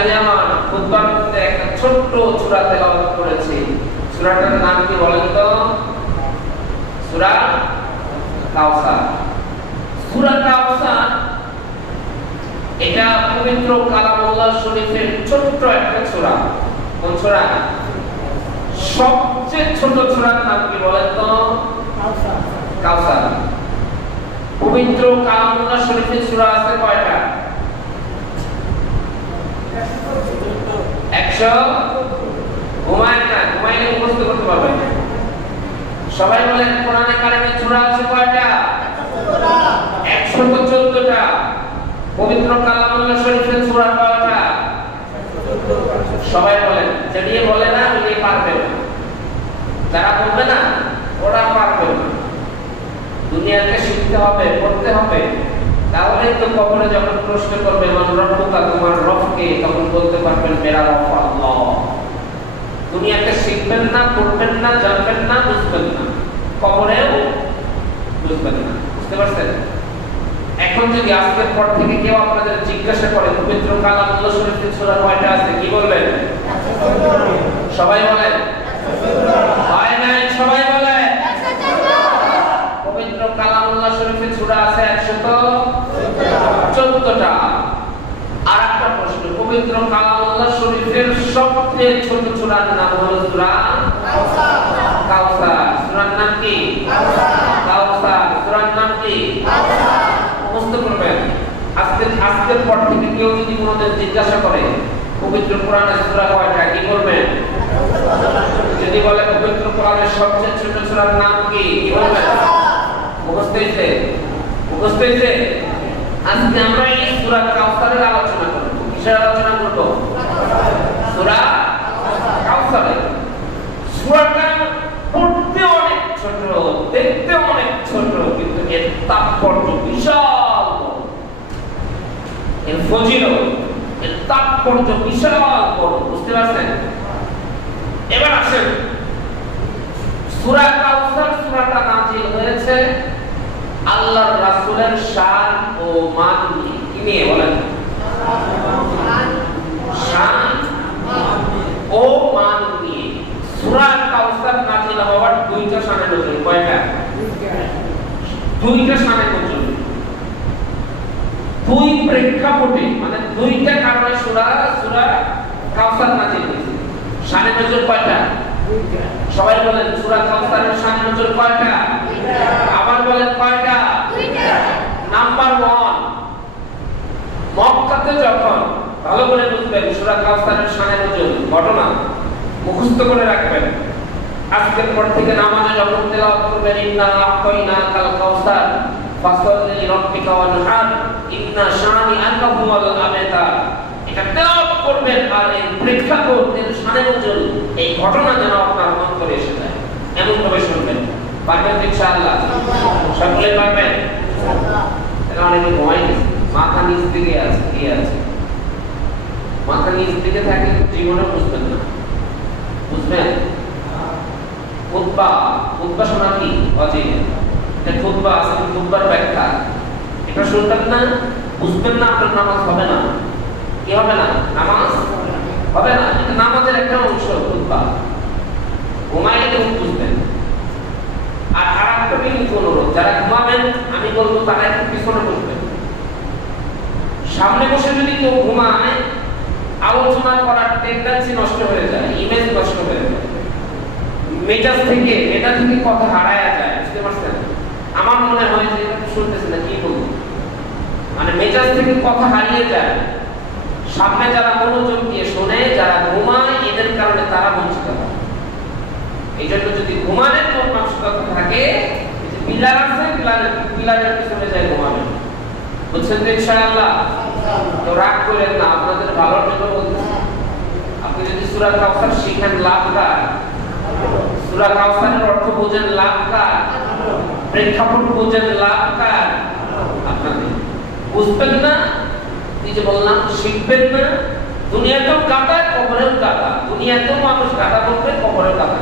আমি আমার খুতবার মধ্যে একটা ছোট্ট সূরা তেলাওয়াত করেছি। সূরাটার নাম কি বলেন তো? সূরা কাউসার। সূরা কাউসার এটা পবিত্র কালামুল্লাহ শরীফের ছোট্ট একটা সূরা। কোন সূরা? সবচেয়ে ছোট সূরার নাম কি বলেন তো? কাউসার। কাউসার। পবিত্র কালামুল্লাহ শরীফের সূরা আছে কয়টা? 100। ঘুমাইলে মুখস্থ করতে পারবেন। সবাই বলেন কোরআনে কারিমের সূরা আছে কয়টা? 114টা। পবিত্র কালামুল্লাহ শরীফের সূরা কয়টা? সবাই বলেন। যদি বলে না উনি পারবেন না, যারা বলবে না ওরা পারবে না। দুনিয়াকে শিখতে হবে, পড়তে হবে, তাহলে তো কবরে যখন প্রশ্ন করবে মান রব্বুকা, তোমার রবকে, তখন বলতে পারবেন মেরা রব আল্লাহ। দুনিয়াকে শিখবেন না, পড়বেন না, জানবেন না, বুঝবেন না, কবরেও বুঝবেন না। বুঝতে পারছেন? এখন যদি আজকের পর থেকে কেউ আপনাদের জিজ্ঞাসা করে পবিত্র কালামুল্লাহ শরীফের সূরা কয়টা আছে, কি বলবেন? সবাই বলেন। হয় নাই? সবাই বলেন। পবিত্র কালামুল্লাহ শরীফের সূরা আছে 114টা। আর একটা প্রশ্ন, পবিত্র কালামুল্লাহ শরীফের সবচেয়ে ছোট সূরার নাম হলো সূরা কাউসার। সূরার নাম কি? কাউসার। সূরার নাম কি? মুখস্থ করবেন। আজকের পর থেকে কেউ যদি কোনোদিন জিজ্ঞাসা করে পবিত্র কোরআনের সূরা কয়টা, কি বলবেন? যদি বলে পবিত্র কোরআনের সবচেয়ে ছোট সূরার নাম কি, কি বলবেন? মুখস্থ হইছে? মুখস্থ হইছে? আজকে আমরা এই সূরা কাউসারের আলোচনা করব। কিসের আলোচনা করব? সূরা কাউসারের। সূরাটা পড়তে অনেক ছোট, দেখতে অনেক ছোট, কিন্তু এর তাৎপর্য বিশাল। এর ফজিলত, এর তাৎপর্য বিশাল বড়। বুঝতে পারছেন? এবার আসেন, সূরা কাউসার সূরাটা নাযিল হয়েছে আল্লাহর রাসূলের শান ও মান নিয়ে। কি নিয়ে বলেন? শান ও মান নিয়ে। সূরা কাউসার নাযিল হওয়ার দুইটা শানে নজুল। কয়টা? দুইটা শানে নজুল। দুই প্রেক্ষাপটে, মানে দুইটা কারণে সূরা কাউসার নাযিল হয়েছে। শানে নজুল কয়টা? দুইটা। সবাই বলেন সূরা কাউসারের শানে নজুল কয়টা? আবার বলেন কয়টা? দুইটা। নাম্বার 1, মক্কাতে যখন, ভালো করে বুঝবেন সূরা কাউসারের শানে নজুল ঘটনা মুখস্থ করে রাখবেন। আজকের পর থেকে নামাজে যখন তেলাওয়াত করবেন ইন্না আ'তাইনাকাল কাউসার ফাসাল্লি লিরাব্বিকা ওয়ানহার ইন্না শানিআকা হুয়াল আবতার, এটা তেলাওয়াত করবেন। আর এই প্রেক্ষাপট, এর শানে নজুল, এই ঘটনা যেন আপনার অন্তরে এসে যায়, এমন ভাবে শুনবেন। পারবেন ইনশাআল্লাহ? সকলে পারবেন? এটা অনেকে ভয় নেই, মাথা নিচ দিকে আছে, কি আছে, মাথা নিচ দিকে থাকে জীবনে বুঝবেন না। বুঝবেন? খুতবা শোনা কি অজীব? এটা খুতবা আছে, খুতবার ব্যাখ্যা। এটা শুনবেন না, বুঝবেন না, আপনার নামাজ হবে না। কি হবে না? নামাজ হবে না। এটা নামাজের একটা অংশ। খুতবা ঘুমাইলে কেউ বুঝবেন। আর আরেকটা কিন্তু অনুরোধ, যারা ঘুমাবেন আমি বলবো তারা একটু পিছনে বসবেন। সামনে বসে যদি কেউ ঘুমায়, আলোচনা করার টেন্ডেন্সি নষ্ট হয়ে যায়, ইমেজ নষ্ট হয়ে যায়, মেটা থেকে কথা হারায় যায়। বুঝতে পারছেন? আমার মনে হয় যে এটা শুনতেছে না, কি বলবো, মানে মেজাজ থেকে কথা হারিয়ে যায়। সামনে যারা মনোযোগ দিয়ে শোনে, যারা ঘুমায়, এদের কারণে তারা বঞ্চিত হয়। এই জন্য যদি ঘুমানোর মন মানসিকতা থাকে, পিলার আছে, পিলারের পিছনে যায় ঘুমাবেন। বুঝছেন তো ইনশাআল্লাহ? তো রাগ করেন না, আপনাদের ভালোর জন্য বলতেছি। আপনি যদি সূরা কাউসার শিখেন, লাভ কার? সূরা কাউসারের অর্থ বোঝেন, লাভ কার? প্রেক্ষাপট বোঝেন, লাভ কার? আপনাদের। বুঝবেন না, এই যে বললাম, শিখবেন না, দুনিয়াতেও কাটা, কবরেও কাটা। দুনিয়াতেও মানুষ কাটা বলবে, কবরেও কাটা।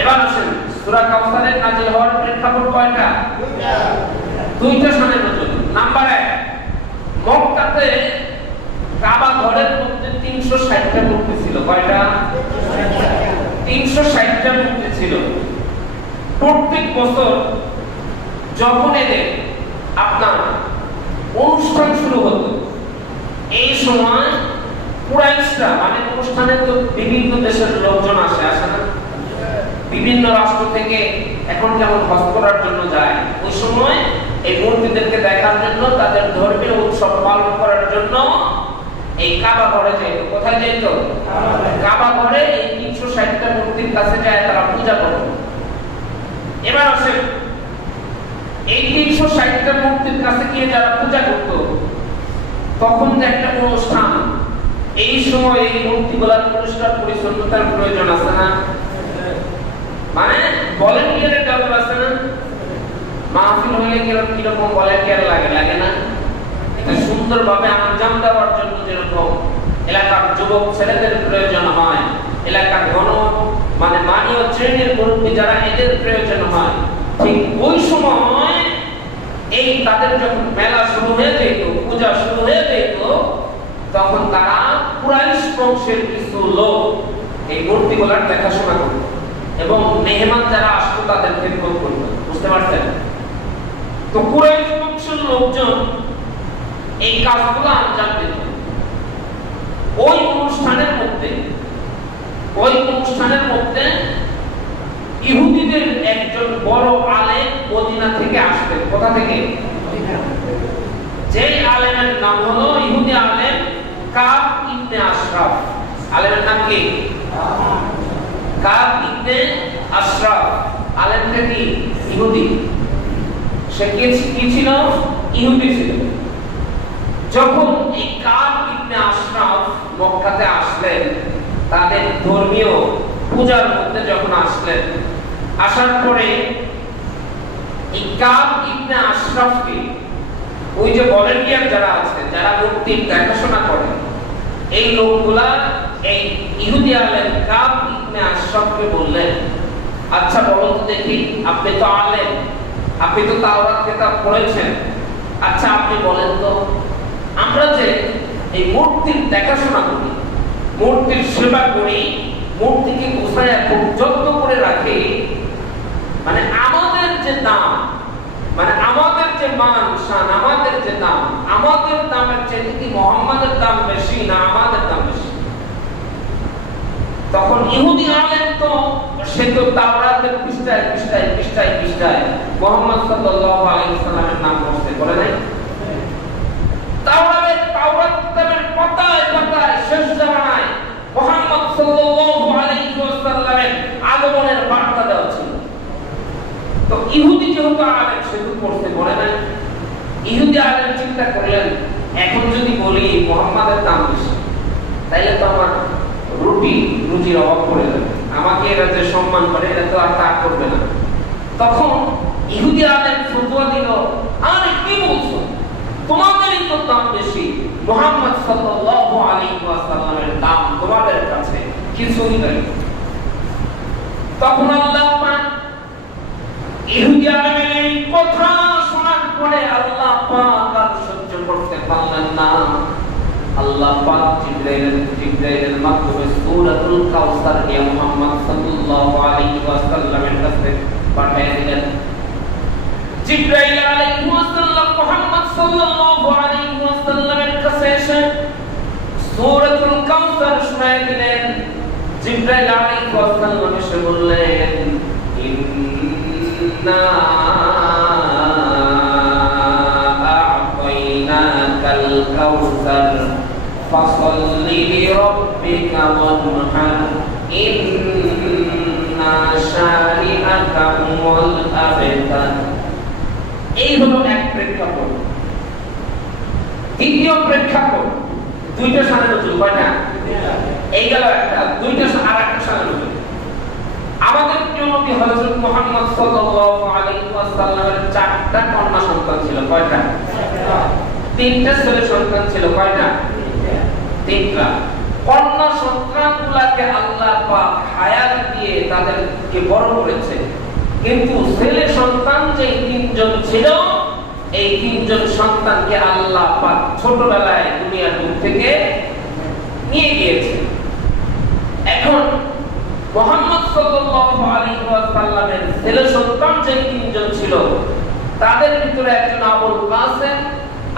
এবার আসেন, সূরা কাউসারের নাযিল হওয়ার প্রেক্ষাপট কয়টা? দুইটা শানে নজুল। নাম্বার 1, মক্কাতে 360টা মূর্তি ছিল। প্রত্যেক বছর যখন এদের আপনার অনুষ্ঠান শুরু হতো, এই সময় কুরাইশরা, মানে অনুষ্ঠানে তো বিভিন্ন দেশের লোকজন আসে না, বিভিন্ন রাষ্ট্র থেকে এখন যেমন হজ করার জন্য যায়, ওই সময় এই মূর্তিদেরকে দেখার জন্য, তাদের ধর্মীয় উৎসব পালন করার জন্য এই কাবা ঘরে যেত। কোথায় যেত? কাবা ঘরে এই 360টা মূর্তির কাছে যায়, তারা পূজা করত। এবার আসে এই 360টা মূর্তির কাছে গিয়ে যারা পূজা করত, তখন যে একটা অনুষ্ঠান, এই সময় এই মূর্তিগুলোর পরিষ্কার পরিচ্ছন্নতার প্রয়োজন আছে না? মানে ভলেন্টিয়ারের দরকার আছে না? মাহফিল হলে কিরকম ভলেন্টিয়ার লাগে না? এটা সুন্দরভাবে আঞ্জাম দেওয়ার জন্য যেরকম এলাকার যুবক ছেলেদের প্রয়োজন হয়, এলাকার মানীয় শ্রেণীর মুরব্বী যারা, এদের প্রয়োজন হয়, ঠিক ওই সময় এই তাদের যখন মেলা শুরু হয়ে যেত, পূজা শুরু হয়ে যেত, তখন তারা কুরাইশ বংশের কিছু লোক এই মূর্তিগুলোর দেখাশোনা করত এবং মেহমান যারা আসতো তাদের খেদমত করত। বুঝতে পারছেন? তো কুরাইশ বংশের লোকজন এই কাজগুলো আঞ্জাম দিত। ওই অনুষ্ঠানের মধ্যে ইহুদিদের একজন বড় আলেম মদিনা থেকে আসতেন। কোথা থেকে? যে আলেমের নাম হলো ইহুদি আলেম কাব ইবনে আশরাফ। আলেমের নাম কি? কাব ইবনে আশরাফ। আলেমটা কি? ইহুদি। সে কি ছিল? ইহুদি ছিল। যখন এই কাব ইবনে আশরাফ মক্কাতে আসলেন, তাদের ধর্মীয় পূজার মধ্যে যখন আসলেন, আসার পরে এই কাব ইবনে আশরাফকে ওই যে ভলেন্টিয়ার যারা আছে, যারা মূর্তির দেখাশোনা করে, এই লোকগুলা এই ইহুদি আলেম কাব ইবনে আশরাফকে বললেন, আচ্ছা বলো তো দেখি, আপনি তো আলেম, আপনি তো তাওরাত কিতাব পড়েছেন, আচ্ছা আপনি বলেন তো, আমরা যে এই মূর্তির দেখাশোনা করি, মূর্তির সেবা করি, মূর্তিকে গোছায় খুব যত্ন করে রাখি, মানে আমাদের যে দাম, মানে আমাদের যে মান শান, আমাদের যে দাম, আমাদের দামের চেয়ে কি মুহাম্মাদের দাম বেশি না আমাদের দাম বেশি? তখন ইহুদি আলেম তো সে তো তাওরাতের পৃষ্ঠায় মুহাম্মদ সাল্লাল্লাহু আলাইহি ওয়াসাল্লামের নাম বলতে বলে নাই? তাওরাত কিতাবের পাতায় পাতায় শেষ জামানায় মুহাম্মদ সাল্লাল্লাহু আলাইহি ওয়াসাল্লামের আগমনের বার্তা দেওয়া ছিল। তো ইহুদি যেহেতু আলেম, সে তো পড়তে বলে নাই। ইহুদি আলেম চিন্তা করলেন, এখন যদি বলি মুহাম্মাদের দাম বেশি, তাইলে তো আমার রুজির অভাব পড়ে যাবে, আমাকে এরা যে সম্মান করে এরা তো আর তা করবে না। তখন ইহুদি আলেম ফতোয়া দিল, আরে কি বলছো, তোমাদেরই তো দাম বেশি, মুহাম্মদ সাল্লাল্লাহু আলাইহি ওয়াসাল্লামের দাম তোমাদের কাছে কিছুই নাই। তখন আল্লাহ পাক ইহুদি আলেমের এই কথা শোনার পরে আল্লাহ পাক আর সহ্য করতে পারলেন না। আল্লাহ পাক জিবরাইলের মাধ্যমে সূরাতুল কাউসার নিয়ে মুহাম্মদ সাল্লাল্লাহু আলাইহি ওয়াসাল্লামের কাছে পাঠিয়ে দিলেন। জিবরাইল আলাইহিস সালাম মুহাম্মদ সাল্লাল্লাহু আলাইহি ওয়াসাল্লামের কাছে এসে সূরাতুল কাউসার শোনায় দিলেন। জিবরাইল আলাইহিস সালাম এসে বললেন, ইন্না আ'তাইনাকাল কাউসার ফাসাল্লি লিরাব্বিকা ওয়ানহার ইন্না শানিআকা হুয়াল আবতার। এই হলো এক প্রেক্ষাপট। দ্বিতীয় প্রেক্ষাপট, দুইটা সানে নজুল, কয়টা? এই গেল একটা, দুইটা আর একটা সানে নজুল। আমাদের প্রিয় নবী হযরত মুহাম্মদ সাল্লাল্লাহু আলাইহি ওয়াসাল্লামের 4টা কন্যা সন্তান ছিল, কয়টা? 3টা ছেলে সন্তান ছিল, কয়টা? 3টা। কন্যা সন্তানগুলোকে আল্লাহ পাক হায়াত দিয়ে তাদেরকে বড় করেছে, কিন্তু ছেলে সন্তান যে 3জন ছিল, এই 3জন সন্তানকে আল্লাহ পাক ছোটবেলায় দুনিয়ার বুক থেকে নিয়ে গিয়েছে। এখন মুহাম্মদ সাল্লাল্লাহু আলাইহি ওয়াসাল্লামের ছেলে সন্তান যে তিনজন ছিল তাদের ভিতরে একজন আবুল কাসেম,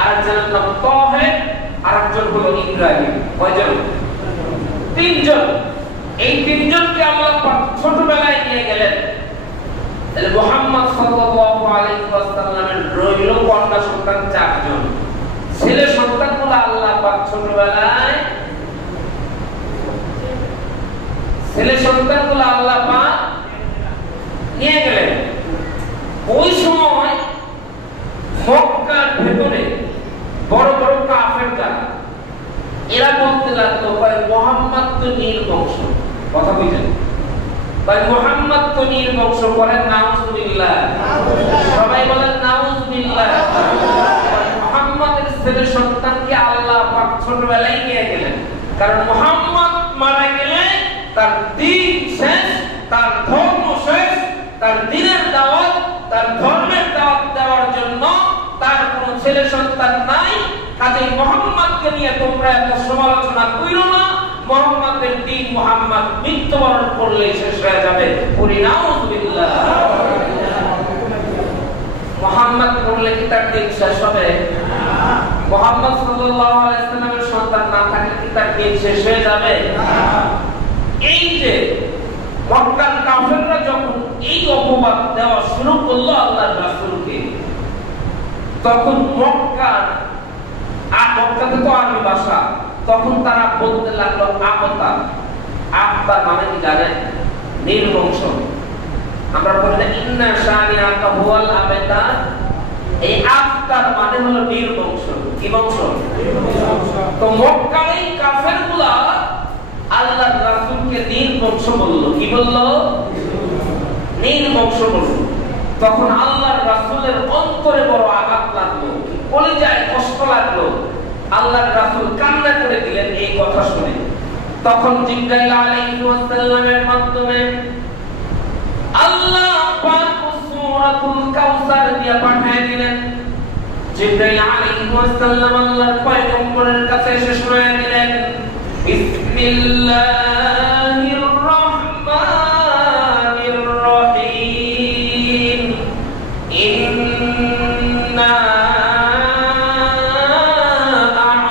আরেকজনের নাম তাহের, আরেকজন হলো ইব্রাহিম। কয়জন? তিনজন। এই তিনজনকে আল্লাহ পাক ছোটবেলায় নিয়ে গেলেন। তাহলে মুহাম্মদ সাল্লাল্লাহু আলাইহি ওয়াসাল্লামের রইল কন্যা সন্তান চারজন। ছেলে সন্তানগুলো আল্লাহ পাক ছোটবেলায় আল্লাহ পাক নিয়ে গেলেন। ওই সময় মক্কার ভেতরে বড় বড় কাফের যারা, এরা বলতে লাগলো ভাই মুহাম্মদ তো নীল বংশ। কথা বুঝলেন? ভাই মুহাম্মদ তো নীল বংশ। বলেন নাউজুবিল্লাহ। সবাই বলেন নাউজুবিল্লাহ। মুহাম্মাদের ছেলে সন্তানকে আল্লাহ পাক ছোটবেলায় নিয়ে গেলেন, কারণ মুহাম্মদ মারা গেলে তার দ্বীন শেষ, তার ধর্ম শেষ, তার দ্বীনের দাওয়াত, তার ধর্মের দাওয়াত দেওয়ার জন্য তার কোনো ছেলে সন্তান নাই। কাজেই মুহাম্মদকে নিয়ে তোমরা এত সমালোচনা কইরো না। মুহাম্মদের দ্বীন মুহাম্মদ মৃত্যুবরণ করলে শেষ হয়ে যাবে। পড়ি নাউজুবিল্লাহ। মুহাম্মদ করলে কি তার দ্বীন শেষ হবে? মুহাম্মদ সাল্লাল্লাহু আলাইহি ওয়াসাল্লামের সন্তান না থাকলে কি তার দ্বীন শেষ হয়ে যাবে? এই যে মক্কার কাফেররা যখন এই অপবাদ দেওয়া শুরু করলো আল্লাহর রাসূলকে, তখন মক্কাতে তো আরবি ভাষা, তখন তারা বলতে লাগলো আবতা। আবতা মানে কি জানেন? নীল বংশ। আমরা বলি না ইন্না শানিআকা হুয়াল আবতা। এই আবতার মানে হলো নীল বংশ। কি বংশ? তো মক্কার এই কাফেরগুলা আল্লাহর রাসূলকে নীল বংশ বলল। কি বলল? নীল বংশ বলল। তখন আল্লাহর রাসূলের অন্তরে বড় আঘাত লাগলো, কলিজায় কষ্ট লাগলো। আল্লাহর রাসূল কান্না করে দিলেন এই কথা শুনে। তখন জিবরাইল আলাইহিস সালামের মাধ্যমে আল্লাহ পাক সূরাতুল কাউসার দিয়ে পাঠিয়ে দিলেন। জিবরাইল আলাইহিস সালাম আল্লাহর পয়গম্বরের কাছে এসে শোনায় দিলেন, বিসমিল্লাহির রহমানির রহিম, ইন্না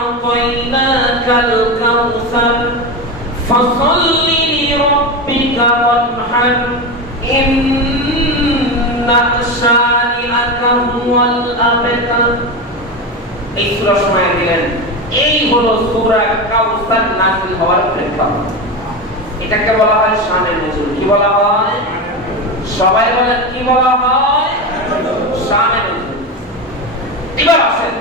আ'তাইনাকাল কাউসার ফাসাল্লি লিরাব্বিকা ওয়ানহার, ইন্না শানিআকা হুয়াল আবতার। এই সূরা শোনায় দিলেন। এই হলো সূরা কাউসার নাযিল হওয়ার প্রেক্ষাপট। এটাকে বলা হয় শানে নুজুল। কি বলা হয়? সবাই বলেন কি বলা হয়? শানে নুজুল। এবার আসেন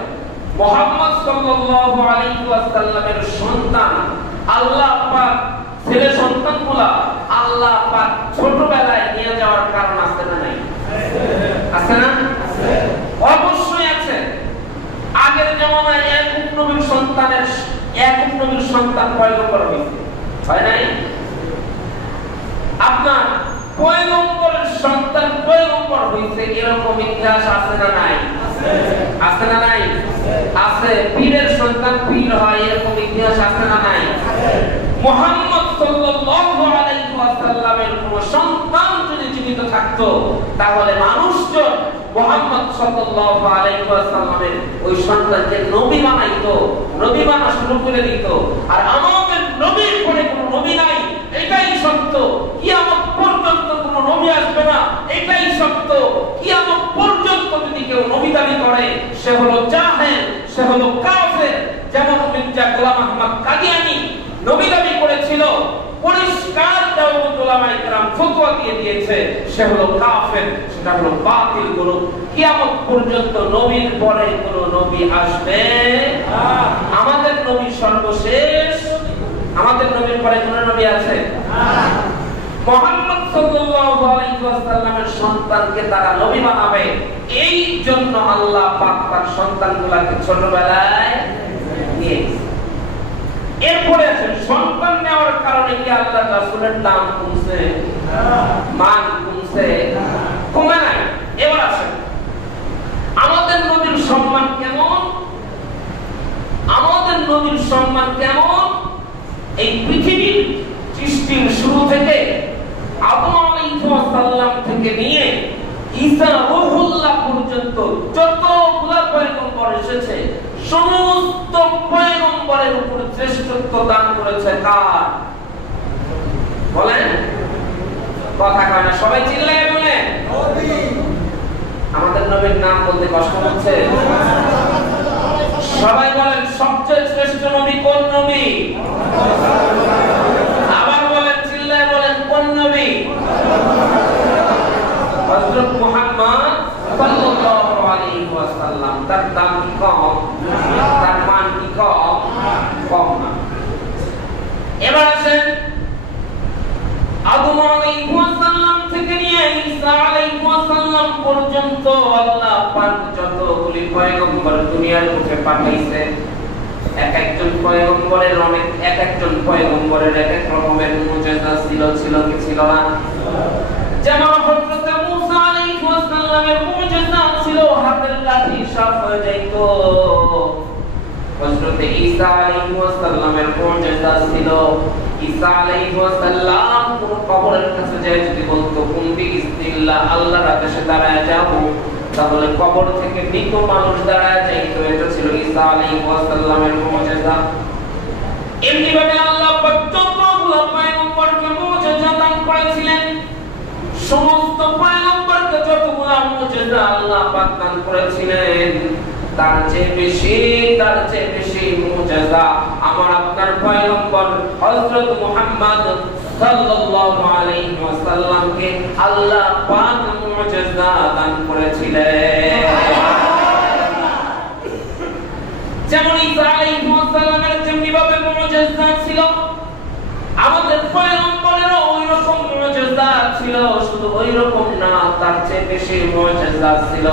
মুহাম্মদ সাল্লাল্লাহু আলাইহি ওয়াসাল্লামের সন্তান আল্লাহ পাক, ছেলে সন্তানগুলা আল্লাহ পাক ছোটবেলায় নিয়ে যাওয়ার কারণ আছে না নাই? আছে না? অবশ্যই আছে। আগের জামানায় একুব নবীর সন্তান পয়গম্বর হয়েছে, হয় নাই? আপনার পয়গম্বরের সন্তান পয়গম্বর হয়েছে, এরকম ইতিহাস আছে না নাই? আছে না নাই? আছে। পীরের সন্তান পীর হয়, এরকম ইতিহাস আছে না নাই? মুহাম্মদ সাল্লাল্লাহু আলাইহি ওয়াসাল্লামের কোন সন্তান যদি জীবিত থাকতো, তাহলে মানুষজন মুহাম্মদ সাল্লাল্লাহু আলাইহি ওয়াসাল্লামের ওই সন্তানকে নবী বানাইতো, নবী বানা শুরু করে দিত। আর আমাদের নবীর পরে কোনো নবী নাই, এটাই সত্য। কিয়ামত পর্যন্ত কোনো নবী আসবে না, এটাই সত্য। কিয়ামত পর্যন্ত যদি কেউ নবী দাবি করে, সে হলো জাহেল, সে হলো কাফের। যেমন মির্জা গোলাম আহমদ কাদিয়ানী নবী দাবি করেছিল, পরিষ্কার দাওয়াত উলামায়ে কেরাম ফতোয়া দিয়ে দিয়েছে, সে হলো কাফের, সেটা হলো বাতিল গুরু। কিয়ামত পর্যন্ত নবীর পরে কোন নবী আসবে না। আমাদের নবী সর্বশেষ। আমাদের নবীর পরে কোন নবী আছে না। মুহাম্মদ সাল্লাল্লাহু আলাইহি ওয়াসাল্লামের সন্তানকে তারা নবী বানাবে, এই জন্য আল্লাহ পাক তার সন্তানগুলোকে ছোটবেলায় নিয়ে। এরপরে আছে সন্তান নেওয়ার কারণে কি আল্লাহ রাসূলের দাম কমছে? মান কমছে? কমে নাই। এবার আছে আমাদের নবীর সম্মান কেমন? আমাদের নবীর সম্মান কেমন? এই পৃথিবীর সৃষ্টির শুরু থেকে আদম আলাইহিস সালাম থেকে নিয়ে ঈসা রূহুল্লাহ পর্যন্ত যতগুলা পয়গম্বর এসেছে সমস্ত পয়গম্বরের উপর শ্রেষ্ঠত্ব দান করেছে কার? বলেন, কথা কয় না, সবাই চিল্লায় বলেন। আমাদের নবীর নাম বলতে কষ্ট হচ্ছে? সবাই বলেন, সবচেয়ে শ্রেষ্ঠ নবী কোন নবী? আবার বলেন, চিল্লায় বলেন, কোন নবী? হযরত মুহাম্মদ সাল্লাল্লাহু আলাইহি ওয়াসাল্লাম। তার দাম কি কম? তার মান কি কম? কম না। এবার আসেন, আদম আলাইহিস সালাম থেকে নিয়ে ঈসা আলাইহিস সালাম পর্যন্ত আল্লাহ পাক যতগুলি পয়গম্বর দুনিয়ার মুখে পাঠাইছে, এক একজন পয়গম্বরের এক একজন পয়গম্বরের এক এক রকমের মুজিজা ছিল কি ছিল না? যেমন হযরত মূসা আলাইহিস সালামের মুজিজা ছিল হাতের লাঠি সাফ হয়ে যাইত। হযরত ঈসা আলাইহিস সালামের মুজিজা ছিল ঈসা আলাইহিস সালাম কোন কবরের কাছে যায় যদি বলতো কুম বিইজনিল্লাহ, আল্লাহর আদেশে দাঁড়ায় যাও, তাহলে কবর থেকে মৃত মানুষ দাঁড়ায় যাইতো। এটা ছিল ঈসা আলাইহিস সালামের মুজিজা। এমনি ভাবে আল্লাহ পাক যতগুলো পয়গম্বরকে মুজিজা দান করেছিলেন, সমস্ত পয়গম্বরকে যতগুলো মুজিজা আল্লাহ পাক দান করেছিলেন, তার চেয়ে বেশি মুজিজা আমার আপনার পয়গম্বর হযরত মুহাম্মদ সাল্লাল্লাহু আলাইহি ওয়াসাল্লামকে আল্লাহ পাক মুজিজা দান করেছিলেন। যেমন ঈসা আলাইহিস সালামের যেমনি ভাবে মুজিজা ছিল, আমাদের পয়গম্বরেরও ওইরকম মুজিজা ছিল। শুধু ওইরকম না, তার চেয়ে বেশি মুজিজা ছিল।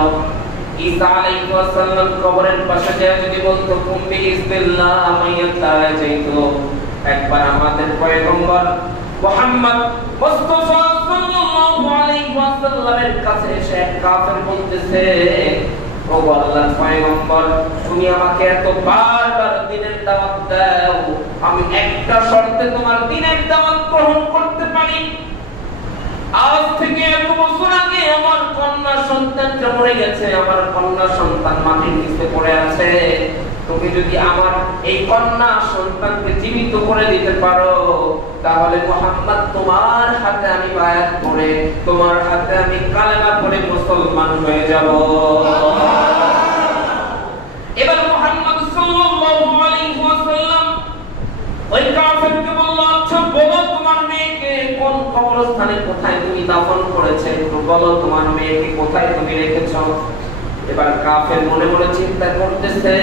ঈসা আলাইহিস সালাম কবরের পাশে যায় যদি বলতো কুম বিইজনিল্লাহ, মাইয়াত দাঁড়ায় যাইতো। একবার আমাদের পয়গম্বর মুহাম্মদ মুস্তাফা সাল্লাল্লাহু আলাইহি ওয়াসাল্লামের কাছে এসে এক কাফের বলতেছে, ও আল্লাহর পয়গম্বর, তুমি আমাকে এত বারবার দ্বীনের দাওয়াত দাও, আমি একটা শর্তে তোমার দ্বীনের দাওয়াত গ্রহণ করতে পারি। আজ থেকে এত বছর আগে আমার কন্যা সন্তানটা মরে গেছে, আমার কন্যা সন্তান মাটির নিচে পড়ে আছে। তুমি যদি আমার এই কন্যা সন্তানকে জীবিত করে দিতে পারো, তাহলে মুহাম্মদ তোমার হাতে আমি বায়াত করে, তোমার হাতে আমি কালেমা পড়ে মুসলমান হয়ে যাব। এবার মুহাম্মদ সাল্লাল্লাহু আলাইহি ওয়াসাল্লাম ওই কাফেরকে বলল, আচ্ছা বলো তোমার মেয়েকে কোন কবরস্থানে কোথায় তুমি দাফন করেছে, একটু বলো তোমার মেয়েকে কোথায় তুমি রেখেছো। এবার কাফের মনে মনে চিন্তা করতেছে,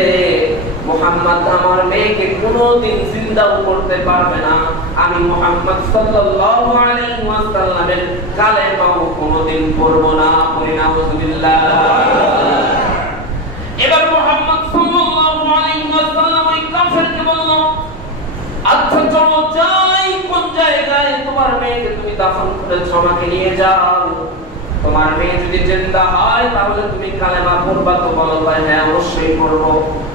মুহাম্মদ আমার মেয়েকে কোনোদিন জিন্দাও করতে পারবে না, আমি মুহাম্মদ সাল্লাল্লাহু আলাইহি ওয়াসাল্লামের কালেমাও কোনোদিন পড়ব না। নাউযুবিল্লাহ। এবার মুহাম্মদ সাল্লাল্লাহু আলাইহি ওয়াসাল্লাম ওই কাফেরকে বলল, আচ্ছা চলো যাই, কোন জায়গায় তোমার মেয়েকে তুমি দাফন করেছো আমাকে নিয়ে যাও। তোমার মেয়ে যদি জিন্দা হয় তাহলে তুমি কালেমা পড়বা, তো বলো ভাই হ্যাঁ অবশ্যই পড়বো।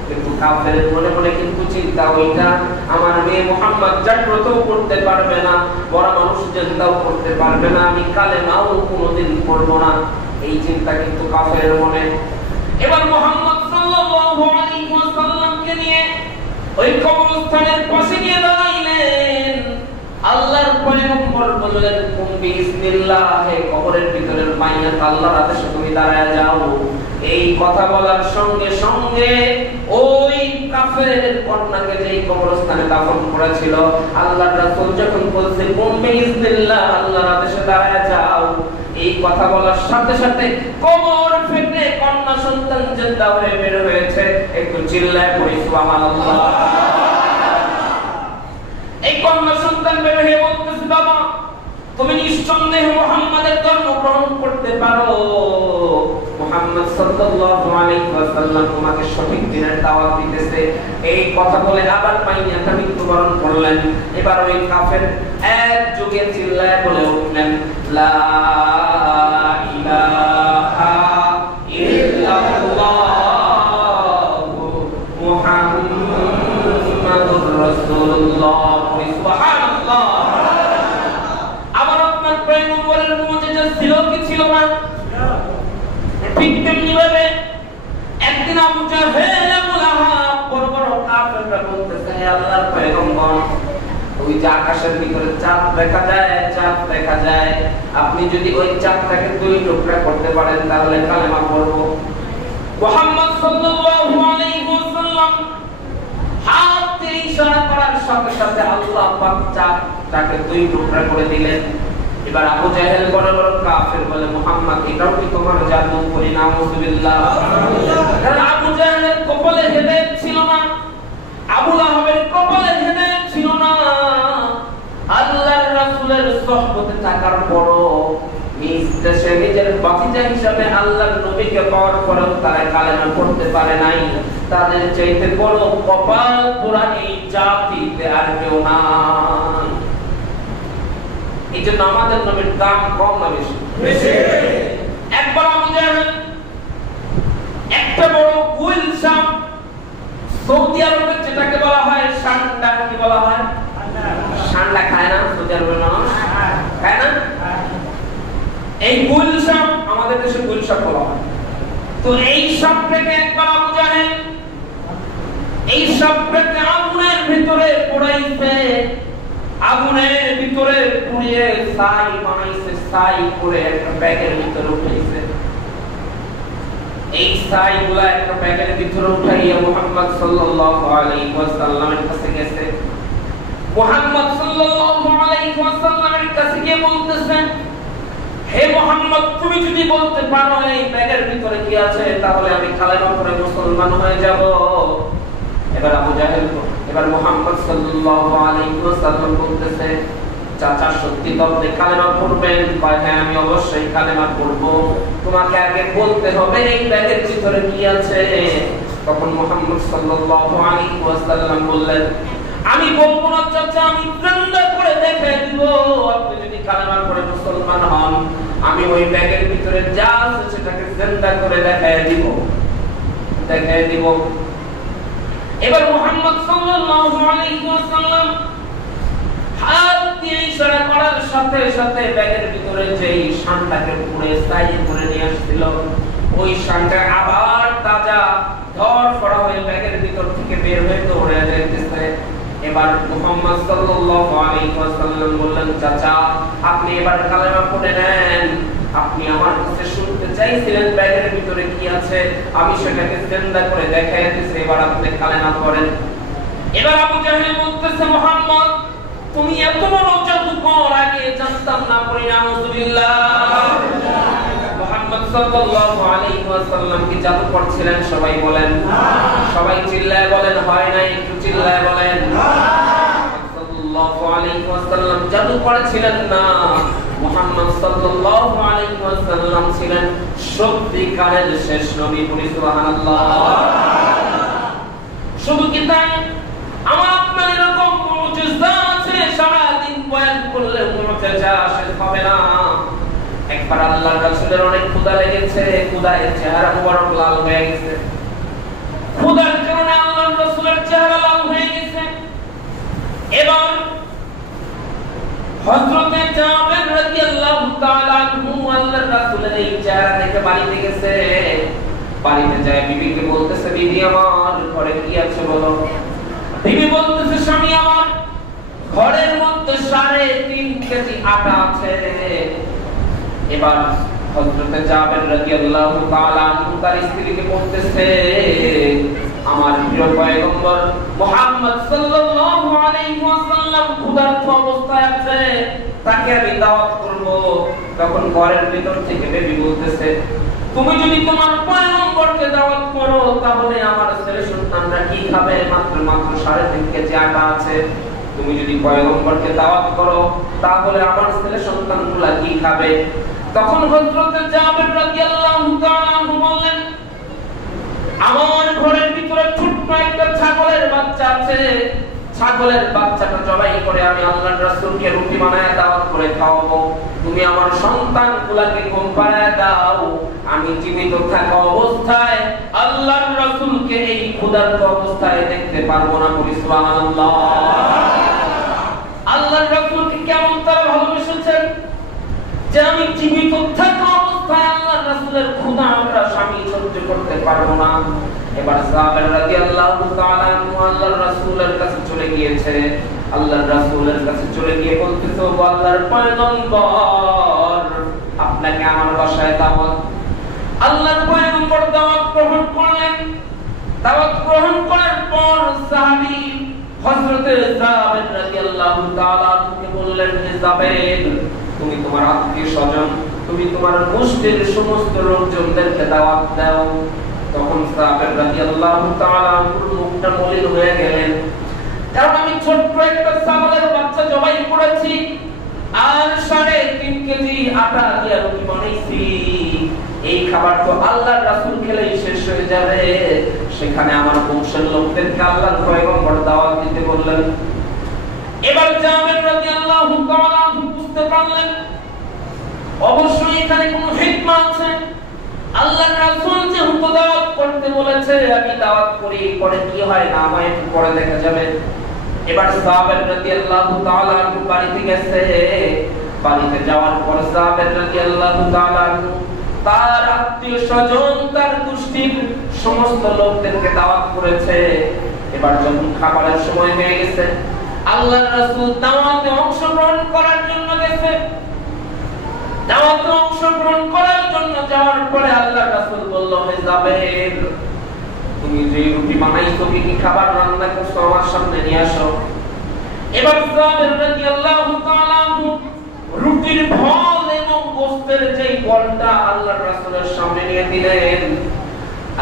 কিন্তু কাফের মনে মনে কিন্তু চিন্তা ওইটা, আমার মেয়ে মুহাম্মদ জাগ্রত করতে পারবে না, বড় মানুষ জিন্দাও করতে পারবে না, আমি কালেমাও কোনোদিন পড়বো না, এই চিন্তা কিন্তু কাফের মনে। এবার মুহাম্মদ সাল্লাল্লাহু আলাইহি ওয়াসাল্লামকে নিয়ে ওই কবরস্থানের পাশে গিয়ে দাঁড়াইলেন। আল্লাহর পয়গম্বর বললেন, কুম বিইজনিল্লাহ, হে কবরের ভিতরের মাইয়াত আল্লাহর আদেশে তুমি দাঁড়ায় যাও। এই কথা বলার সঙ্গে সঙ্গে ওই কাফেরের কন্যাকে যেই কবরস্থানে দাফন করেছিল, আল্লাহর রাসূল যখন বলছে কুম বিইজনিল্লাহ, আল্লাহর আদেশে দাঁড়ায় যাও, এই কথা বলার সাথে সাথে কবর ফেটে কন্যা সন্তান জিন্দা হয়ে বের হয়েছে। একটু চিল্লায় পড়ি সুবহানাল্লাহ। এই কন্যা সন্তান বের হয়ে বলতেছে, বাবা তুমি নিঃসন্দেহে মুহাম্মাদের ধর্ম গ্রহণ করতে পারো, মুহাম্মদ সাল্লাল্লাহু আলাইহি ওয়াসাল্লাম তোমাকে সঠিক দ্বীনের দাওয়াত দিতেছে। এই কথা বলে আবার মাইয়াটা মৃত্যুবরণ করলেন। এবার ওই কাফের এক যুগে চিল্লায় বলে উঠলেন, লা ইলাহা ইল্লাল্লাহু মুহাম্মাদুর রাসূলুল্লাহ। সুবহানাল্লাহ। আবার আপনার প্রেম আবু জাহেল আবু লাহাব বড় বড় কাফেররা বলতেছে হে আল্লাহর পয়গম্বর ওই যে আকাশের ভিতরে চাঁদ দেখা যায় আপনি যদি ওই চাঁদটাকে দুই টুকরা করতে পারেন তাহলে কালেমা পড়ব। মুহাম্মদ সাল্লাল্লাহু আলাইহি ওয়াসাল্লাম হাত দিয়ে ইশারা করার সাথে সাথে আল্লাহ পাক চাঁদটাকে দুই টুকরা করে দিলেন। এবার আবু জাহেল বড় বড় কাফের বলে মুহাম্মদ এটাও কি তোমার জাদু? বলি নাউযুবিল্লাহ। কারণ আবু জাহেলের কপালে হেদায়েত ছিল না, আবু লাহাবের কপালে হেদায়েত ছিল না। আল্লাহর রাসূলের সুহবতে থাকার পরও নিজ দেশে নিজের বাতিজা হিসাবে আল্লাহর নবীকে পাওয়ার পরেও তারা কালেমা পড়তে পারে নাই। তাদের চাইতে বড় কপাল পোড়া এই জাতিতে আর কেউ নাই। এই জন্য আমাদের নবীর দাম কম না বেশি? একবার আবু জাহেল একটা বড় কুইল সাপ, সৌদি আরবে যেটাকে বলা হয় সান্ডা, কি বলা হয়? সান্ডা খায় না সৌদি আরবে মানুষ? খায় না? এই কুইল সাপ আমাদের দেশে কুইল সাপ বলা হয়। তো এই সাপটাকে একবার আবু জাহেল এই সাপটাকে আগুনের ভিতরে পোড়াইছে, আগুনের ভিতরে পুড়িয়ে ছাই বানাইছে, ছাই করে একটা ব্যাগের ভিতরে উঠাইছে। এই ছাইগুলা একটা ব্যাগের ভিতরে উঠাইয়া মুহাম্মদ সাল্লাল্লাহু আলাইহি ওয়াসাল্লামের কাছে গেছে। মুহাম্মদ সাল্লাল্লাহু আলাইহি ওয়াসাল্লামের কাছে গিয়ে বলতেছেন হে মুহাম্মদ তুমি যদি বলতে পারো এই ব্যাগের ভিতরে কি আছে তাহলে আমি কালেমা পড়ে মুসলমান হয়ে যাব। এবার মুহাম্মদ সাল্লাল্লাহু আলাইহি ওয়াসাল্লাম বলতেছে চাচা সত্যি তো আপনি কালেমা পড়বেন? হ্যাঁ আমি অবশ্যই কালেমা পড়ব, তোমাকে আগে বলতে হবে এই ব্যাগের ভিতরে কি আছে। তখন মুহাম্মদ সাল্লাল্লাহু আলাইহি ওয়াসাল্লাম বললেন আমি বলবো না চাচা, আমি জিন্দা করে দেখিয়ে দিব। আপনি যদি কালেমা পড়ে মুসলমান হন আমি ওই ব্যাগের ভিতরে যা আছে সেটাকে জিন্দা করে দেখিয়ে দিব। এবার মুহাম্মদ সাল্লাল্লাহু আলাইহি ওয়াসাল্লাম হাত দিয়ে ইশারা করার সাথে সাথে ব্যাগের ভিতরে যেই শানটাকে পুড়ে ছাই করে নিয়ে আসছিল ওই শানটা আবার তাজা ধড়ফড়া হয়ে ব্যাগের ভিতর থেকে বের হয়ে দৌড়ে যাইতেছে। এবার মুহাম্মদ সাল্লাল্লাহু আলাইহি ওয়াসাল্লাম বললেন চাচা আপনি এবার কালেমা পড়ে নেন। আপনি আমার কাছে শুনতে চাইছিলেন ব্যাগের ভিতরে কি আছে, আমি সেটাকে জিন্দা করে দেখাই দিয়েছি, এবার আপনি কালেমা পড়েন। এবার আবু জাহেল বলতেছে মুহাম্মদ তুমি এত বড় জাদুকর আগে জানতাম না। পড়ি নাউযুবিল্লাহ। মুহাম্মদ সাল্লাল্লাহু আলাইহি ওয়াসাল্লাম কি জাদুকর ছিলেন? সবাই বলেন না। সবাই চিল্লায় বলেন হয় না? একটু চিল্লায় বলেন না। সাল্লাল্লাহু আলাইহি ওয়াসাল্লাম জাদুকর ছিলেন না, মুহাম্মদ সাল্লাল্লাহু আলাইহি ওয়াসাল্লাম ছিলেন সত্যিকারের শেষ নবী। পড়ি সুবহানাল্লাহ। শুধু কি তাই, আমার আপনার এরকম মুজিজা আছে সারা দিন বয়ান করলে মুজিজা শেষ হবে না। একবার আল্লাহর রাসূলের অনেক ক্ষুধা লেগেছে, ক্ষুধায় চেহারা মুবারক লাল হয়ে গেছে। ক্ষুধার কারণে আল্লাহর রাসূলের চেহারা লাল হয়ে গেছে। এবার হযরতে জাবের রাদিয়াল্লাহু তাআলা আনহু আল্লাহর রাসূলের এই চেহারা দেখে বাড়িতে গেছে। বাড়িতে যায় বিবিকে বলতেছে বিবি আমার ঘরে কি আছে বলো। বিবি বলতেছে স্বামী আমার ঘরের মধ্যে 3.5 কেজি আটা আছে। এবার হযরতে জাবের রাদিয়াল্লাহু তাআলা আনহু তার স্ত্রীকে বলতেছে আমার প্রিয় পয়গম্বর মুহাম্মদ সাল্লাল্লাহু আলাইহি ওয়াসাল্লাম ক্ষুধার্ত অবস্থায় আছে, তাকে আমি দাওয়াত করব। তখন ঘরের ভিতর থেকে বেবি বলতেছে তুমি যদি তোমার পয়গম্বরকে দাওয়াত করো তাহলে আমার ছেলে সন্তানরা কি খাবে? মাত্র 3.5 কেজি আটা আছে। তুমি যদি পয়গম্বরকে দাওয়াত করো তাহলে আমার ছেলে সন্তানগুলা কি খাবে? তখন হযরত জাবের রাদিয়াল্লাহু তাআলা আনহু বললেন আমার ঘরের ভিতরে ছোট্ট একটা ছাগলের বাচ্চা আছে, ছাগলের বাচ্চাটা জবাই করে আমি আল্লাহর রাসূলকে রুটি বানায় দাওয়াত করে খাওয়াবো। তুমি আমার সন্তানগুলোকে ঘুম পাড়ায় দাও, আমি জীবিত থাকা অবস্থায় আল্লাহর রাসূলকে এই ক্ষুধার্ত অবস্থায় দেখতে পারবো না। বলি সুবহানাল্লাহ। আল্লাহর রাসূলকে কেমন তারা ভালোবেসেছেন যে আমি জীবিত থাকা অবস্থায় আল্লাহর রাসূলের ক্ষুধা আমরা স্বামী সহ্য করতে পারবো না। এবার সাহাবা রাদিয়াল্লাহু তাআলা আল্লাহর রাসূলের কাছে চলে গিয়েছে। আল্লাহর রাসূলের কাছে চলে গিয়ে বলতেছে, ও আল্লাহর পয়গম্বর, আপনাকে আমার বাসায় দাওয়াত। আল্লাহর পয়গম্বর দাওয়াত গ্রহণ করলেন। দাওয়াত গ্রহণ করার পর সাহাবী হযরত জাবের রাদিয়াল্লাহু তাআলা কে বললেন, হে জাবের, তুমি তোমার আত্মীয়স্বজন, তুমি তোমার গোষ্ঠীর সমস্ত লোকজনদেরকে দাওয়াত দাও। তখন জাবের রাদিয়াল্লাহু তাআলা মুখটা মলিন হয়ে গেলেন, কারণ আমি ছোট্ট একটা ছাগলের বাচ্চা জবাই করেছি আর 3.5 কেজি আটা দিয়ে রুটি বানাইছি। এই খাবার তো আল্লাহর রাসূল খেলেই শেষ হয়ে যাবে, সেখানে আমার বংশের লোকদেরকে আল্লাহর পয়গম্বর দাওয়াত দিতে বললেন। এবার জাবের রাদিয়াল্লাহু তাআলা বুঝতে পারলেন অবশ্যই এখানে কোনো হিকমা আছে। আল্লাহর রাসূল যেহেতু দাওয়াত করতে বলেছে, আমি দাওয়াত করি, পরে কি হয় না হয় পরে দেখা যাবে। এবার সাহাবা রাদিয়াল্লাহু তাআলা বাড়িতে গেছে। বাড়িতে যাওয়ার পর সাহাবা রাদিয়াল্লাহু তাআলা তার আত্মীয়স্বজন, তার গোষ্ঠীর সমস্ত লোকদেরকে দাওয়াত করেছে। এবার যখন খাবারের সময় হয়ে গেছে, আল্লাহর রাসূল দাওয়াতে অংশগ্রহণ করার জন্য গেছে। দাওয়াতে অংশগ্রহণ করার জন্য যাওয়ার পরে আল্লাহর রাসূল বলল, হে জাবের, তুমি যে রুটি বানাইছো, কি খাবার রান্না করছো, আমার সামনে নিয়ে আসো। এবার জাবের রাদিয়াল্লাহু তাআলা রুটির ফল এবং গোশতের যে বলটা আল্লাহর রাসূলের সামনে নিয়ে দিলেন।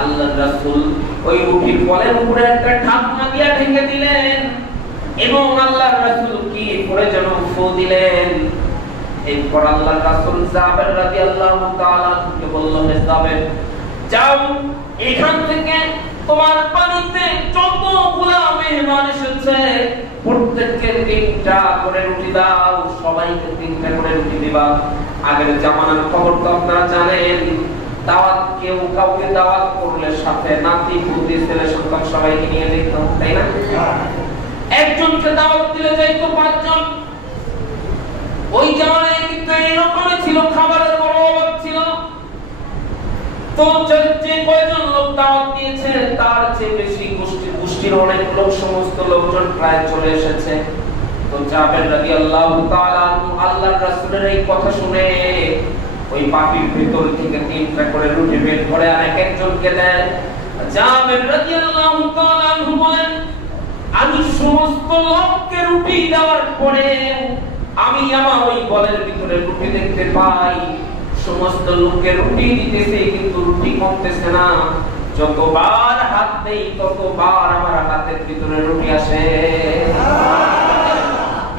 আল্লাহর রাসূল ওই রুটির ফলের উপরে একটা ঢাকনা দিয়ে ঢেকে দিলেন এবং আল্লাহর রাসূল কি করে যেন ফু দিলেন। এরপর আল্লাহর রাসূল জাবের রাদিয়াল্লাহু তাআলা কে বলল, হে জাবের, যাও এখান থেকে তোমার বাড়িতে যতগুলা মেহমান এসেছে প্রত্যেককে 3টা করে রুটি দাও, সবাইকে 3টা করে রুটি দিবা। আগের জামানার খবর তো আপনারা জানেন, দাওয়াত কেউ কাউকে দাওয়াত করলে সাথে নাতি পুতি ছেলে সন্তান সবাইকে নিয়ে যেত, তাই না? একজনকে দাওয়াত দিলে যাইতো 5 জন। ওই জামানায় কিন্তু এরকমই ছিল, খাবারের বড় অভাব ছিল। তো যে কয়জন লোক দাওয়াত দিয়েছে তার চেয়ে বেশি গোষ্ঠীর অনেক লোক, সমস্ত লোকজন প্রায় চলে এসেছে। তো জাবের রাদিয়াল্লাহু তাআলা আল্লাহর রাসূলের এই কথা শুনে ওই পাপির ভিতর থেকে 3টা করে রুটি বের করে আর একজনকে দেয়। জাবের রাদিয়াল্লাহু তাআলা বলেন, আমি সমস্ত লোককে রুটি দেওয়ার পরে আমি আমার ওই বলের ভিতরে রুটি দেখতে পাই, সমস্ত লোককে রুটি দিতেছে কিন্তু রুটি কমতেছে না। যতবার হাত দেই ততবার আমার হাতের ভিতরে রুটি আসে।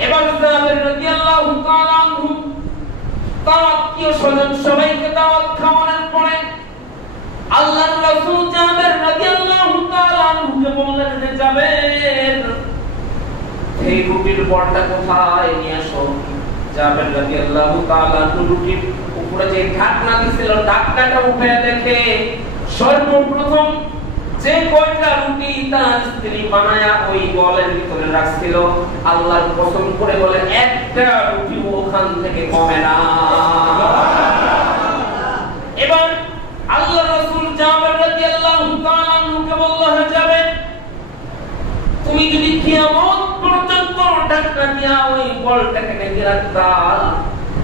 এবার জাবের রাদিয়াল্লাহু তাআলা তার আত্মীয়স্বজন সবাইকে দাওয়াত খাওয়ানোর পরে আল্লাহর রাসূল জাবের রাদিয়াল্লাহু তাআলা কে বললেন, হে জাবের, এই রুটির বড়টা কোথায় নিয়ে আসো। জাবের রাদিয়াল্লাহু তাআলা রুটির উপরে যে ঢাকনা দিছিল, ঢাকনাটা উঠে দেখে সর্বপ্রথম যে কয়টা রুটি তার স্ত্রী বানায়া ওই বলের ভিতরে রাখছিল, আল্লাহর কসম করে বলে একটা রুটি ওখান থেকে কমে না। এবার আল্লাহর রাসূল জাবের রাদিয়াল্লাহু তাআলা কে বলল, হে জাবের, তুমি যদি কিয়ামত পর্যন্ত ঢাকনা দিয়া ওই বলটাকে ঢেকে রাখতা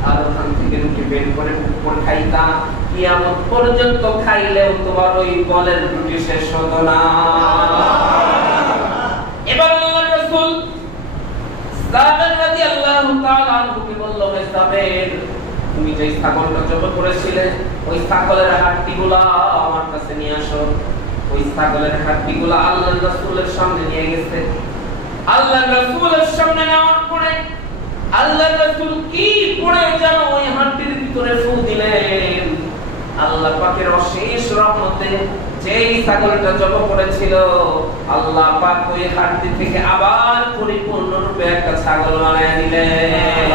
আর ওখান থেকে রুটি বের করে উপর খাইতা, কিয়ামত পর্যন্ত খাইলেও তোমার ওই বলের রুটি শেষ হতো না। এবার আল্লাহর রাসূল জাবের রাদিয়াল্লাহু তাআলা কে বলল, হে জাবের, তুমি যে ছাগলটা জবাই করেছিলে ওই ছাগলের হাড্ডিগুলো আমার কাছে নিয়ে আসো। ওই ছাগলের হাড্ডিগুলো আল্লাহর রাসূলের সামনে নিয়ে গেছে। আল্লাহর রাসূলের সামনে নেওয়ার পরে আল্লাহর রাসূল কি পড়ে যেন ওই হাড্ডির ভিতরে ফু দিলেন। আল্লাহ পাকের অশেষ রহমতে যেই ছাগলটা জবাই করেছিল, আল্লাহ পাক ওই হাড্ডি থেকে আবার পরিপূর্ণরূপে একটা ছাগল বানিয়ে দিলেন।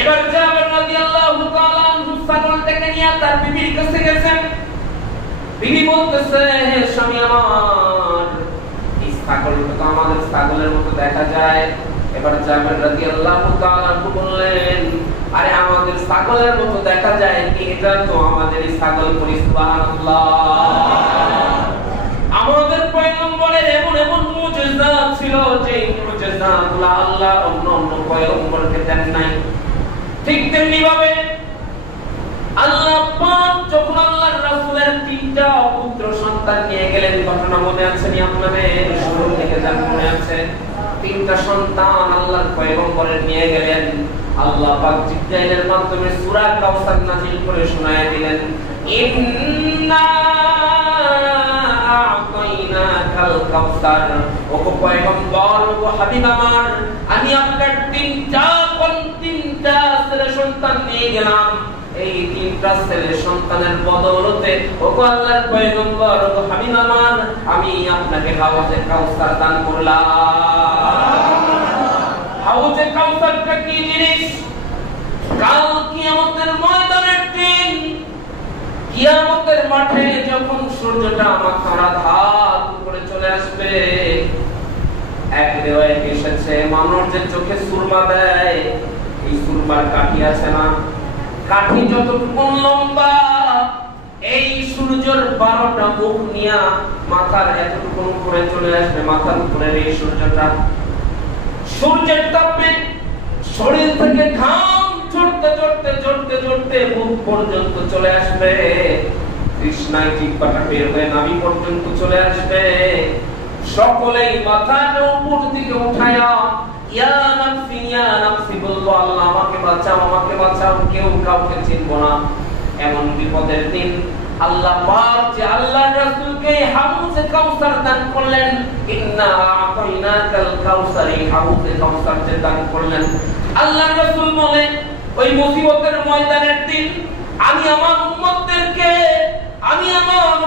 এবার জাবের রাদিয়াল্লাহু তাআলা ছাগলটাকে নিয়ে তার বিবির কাছে গেছেন। বিবি বলতেছে, হে স্বামী আমার, এই ছাগলটা তো আমাদের ছাগলের মতো দেখা যায়। এবার জাবের রাদিয়াল্লাহু তাআলা বললেন, আরে আমাদের ছাগলের মতো দেখা যায় কি, এটা তো আমাদের ছাগল। সুবহানাল্লাহ। আমাদের পয়গম্বরের এমন এমন মুজিজা ছিল যে মুজিজাগুলো আল্লাহ অন্য অন্য পয়গম্বরকে দেন নাই। ঠিক তেমনি ভাবে আল্লাহ পাক যখন আল্লাহর রাসূলের তিনটা পুত্র সন্তান নিয়ে গেলেন, ঘটনা মনে আছে নি আপনাদের? শুরু থেকে যা মনে আছে, তিনটা সন্তান আল্লাহর পয়গম্বরের নিয়ে গেলেন। আল্লাহ পাক জিবরাইলের মাধ্যমে সূরা কাউসার নাযিল করে শোনায় দিলেন, ইন্না আ'তাইনাকাল কাউসার। ও পয়গম্বর, ও হাবিব আমার, আমি আপনার তিনটা ছেলে সন্তান নিয়ে গেলাম। এই তিনটা ছেলে সন্তানের বদৌলতে ও আল্লাহর পয়গম্বর, ও হাবিব আমার, আমি আপনাকে হাউজে কাউসার দান করলাম। হাউজে কাউসারটা কি জিনিস? কাল কিয়ামতের ময়দানের দিন, কিয়ামতের মাঠে যখন সূর্যটা মাথার আঘাত করে চলে আসবে, এক রিওয়ায়াতে এসেছে মানুষ যে চোখে সুরমা দেয়, এই সুরমার কাঠি আছে না, কাঠি যতটুকু লম্বা, এই সূর্যের 12টা মুখ নিয়ে মাথার এতটুকু উপরে চলে আসবে। মাথার উপরে এই সূর্যটা, সূর্যের তাপে শরীর থেকে ঘাম ঝরতে ঝরতে ঝরতে ঝরতে মুখ পর্যন্ত চলে আসবে। তৃষ্ণায় জিহ্বাটা বের হয়ে নাভি পর্যন্ত চলে আসবে। সকলেই মাথাটা উপর দিকে উঠায়া ইয়া নাফসি বলবো, আল্লাহ আমাকে বাঁচাও, আমাকে বাঁচাও। কেউ কাউকে চিনব না। এমন বিপদের দিন আল্লাহ পাক যে আল্লাহর রাসূলকে হাউজে কাউসার দান করলেন, ইন্না আ'তাইনাকাল কাউসার, এই হাউজে কাউসার যে দান করলেন, আল্লাহর রাসূল বলে ওই মুসিবতের ময়দানের দিন আমি আমার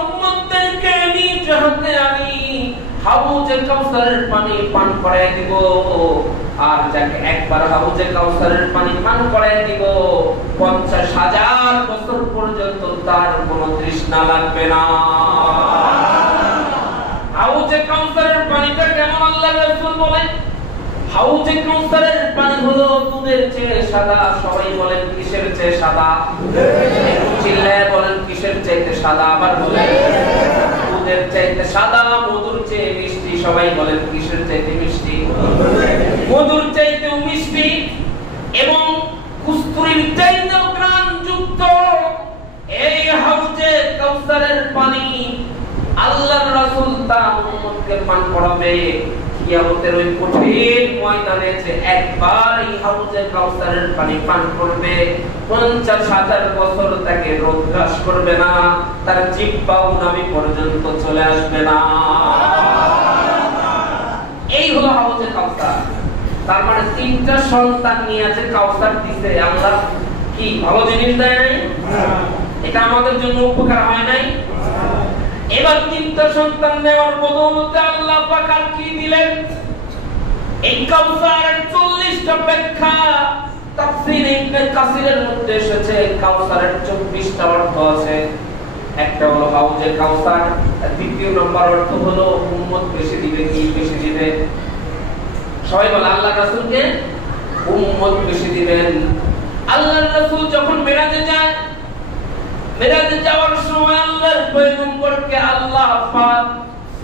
উম্মতদেরকে নিজ হাতে আমি হাউজে কাউসারের পানি পান করায় দিব। আর যাকে একবার হাউজে কাউসারের পানি পান করায় দিব, 50,000 বছর পর্যন্ত তার কোনো তৃষ্ণা লাগবে না। হাউজে কাউসারের পানিটা কেমন আল্লাহর রাসূল বলেন? হাউজে কাউসারের পানি হলো দুধের চেয়ে সাদা। সবাই বলেন কিসের চেয়ে সাদা? চিল্লায় বলেন কিসের চাইতে সাদা? আবার বলেন দুধের চাইতে সাদা, মধুর চেয়ে মিষ্টি। সবাই বলেন কিসের চাইতে মিষ্টি? মধুর চাইতেও মিষ্টি এবং কস্তুরীর চাইতেও ঘ্রাণযুক্ত এই হাউজে কাউসারের পানি আল্লাহর রাসূল তার উম্মতকে পান করাবে। কিয়ামতের ওই কঠিন ময়দানে যে একবার এই হাউজে কাউসারের পানি পান করবে, 50,000 বছর তাকে রোগ গ্রাস করবে না, তার জিহ্বাও নাভি পর্যন্ত চলে আসবে না। এই হলো হাউজে কাউসার। তার মানে তিনটা সন্তান নিয়ে আছে কাউসার দিছে আল্লাহ। কি ভালো জিনিস দেয় নাই? এটা আমাদের জন্য উপকার হয় নাই? এবার তিনটা সন্তান নেওয়ার বদৌলতে আল্লাহ পাক আর কি দিলেন? এই কাউসারের 40টা ব্যাখ্যা তাফসীর ইবনে কাসিরের মধ্যে এসেছে। কাউসারের 24টা অর্থ আছে। একটা হলো হাউজে কাউসার, দ্বিতীয় নম্বর অর্থ হলো উম্মত বেশি দিবে। কি বেশি দিবে? সবাই বলে আল্লাহর রাসূলকে উম্মত বেশি দিবেন। আল্লাহর রাসূল যখন মেরাজে যায়, মেরাজে যাওয়ার সময় আল্লাহর পয়গম্বরকে আল্লাহ পাক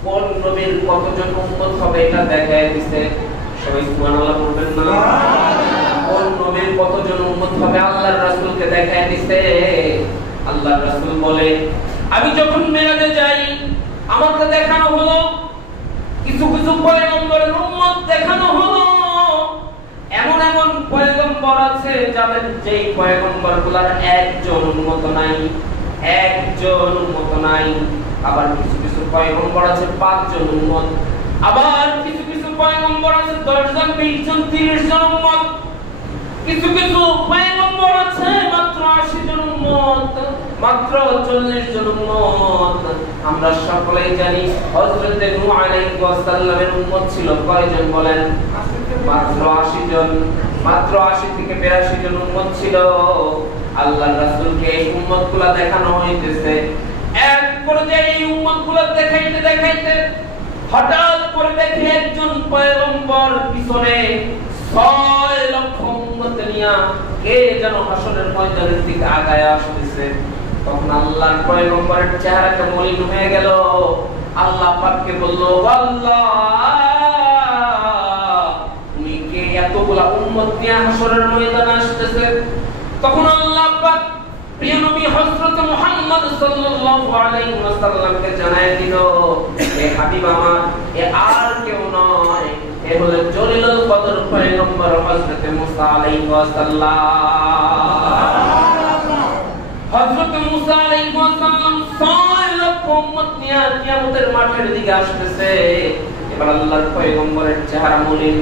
কোন নবীর কতজন উম্মত হবে এটা দেখায় দিয়েছে। সবাই সুবহানাল্লাহ বলবেন না? কোন নবীর কতজন উম্মত হবে আল্লাহর রাসূলকে দেখায় দিয়েছে। আল্লাহর রাসূল বলে আমি যখন মেরাজে যাই আমাকে দেখানো হলো কিছু কিছু পয়গম্বরের উম্মত দেখানো হলো। এমন এমন পয়গম্বর আছে যাদের যেই পয়গম্বরগুলোর একজন উম্মত নাই, একজন উম্মত নাই। আবার কিছু কিছু পয়গম্বর আছে 5 জন উম্মত। আবার কিছু কিছু পয়গম্বর আছে 10 জন, 20 জন, 30 জন উম্মত। কিছু কিছু পয়গম্বর আছে মাত্র 80 জন উম্মত, মাত্র 40 জন উম্মত। আমরা সকলেই জানি হযরত নূহ আলাইহিস সালামের উম্মত ছিল কয়জন বলেন? মাত্র 80 জন। মাত্র 80 থেকে 82 জন উম্মত ছিল। আল্লাহর রাসূলকে এই উম্মতগুলো দেখানো হইতেছে। এক পর্যায়ে এই উম্মতগুলো দেখাইতে দেখাইতে হঠাৎ করে দেখে একজন পয়গম্বর পিছনে 6 লক্ষ উম্মত নিয়ে কে যেন হাসরের ময়দানের দিকে আগায় আসতেছে। তখন আল্লাহর পয়গম্বরের চেহারাটা মলিন হয়ে গেল। আল্লাহ পাককে বলল, আল্লাহ তুমি কে এতগুলা উম্মত নিয়ে হাসরের ময়দানে আসতেছে? তখন আল্লাহ পাক প্রিয় নবী হযরত মুহাম্মদ সাল্লাল্লাহু আলাইহি ওয়াসাল্লামকে জানায় দিল, এ হাবিব আমার, এ আর কেউ নয়, এ হলো জলিলুল কদর পয়গম্বর হযরত মুসা আলাইহিস সালাম। হযরত মুসা আলাইহিস সালাম 6 লক্ষ উম্মত নিয়ে কিয়ামতের মাঠের দিকে আসতেছে। এবার আল্লাহর পয়গম্বরের চেহারা মলিন।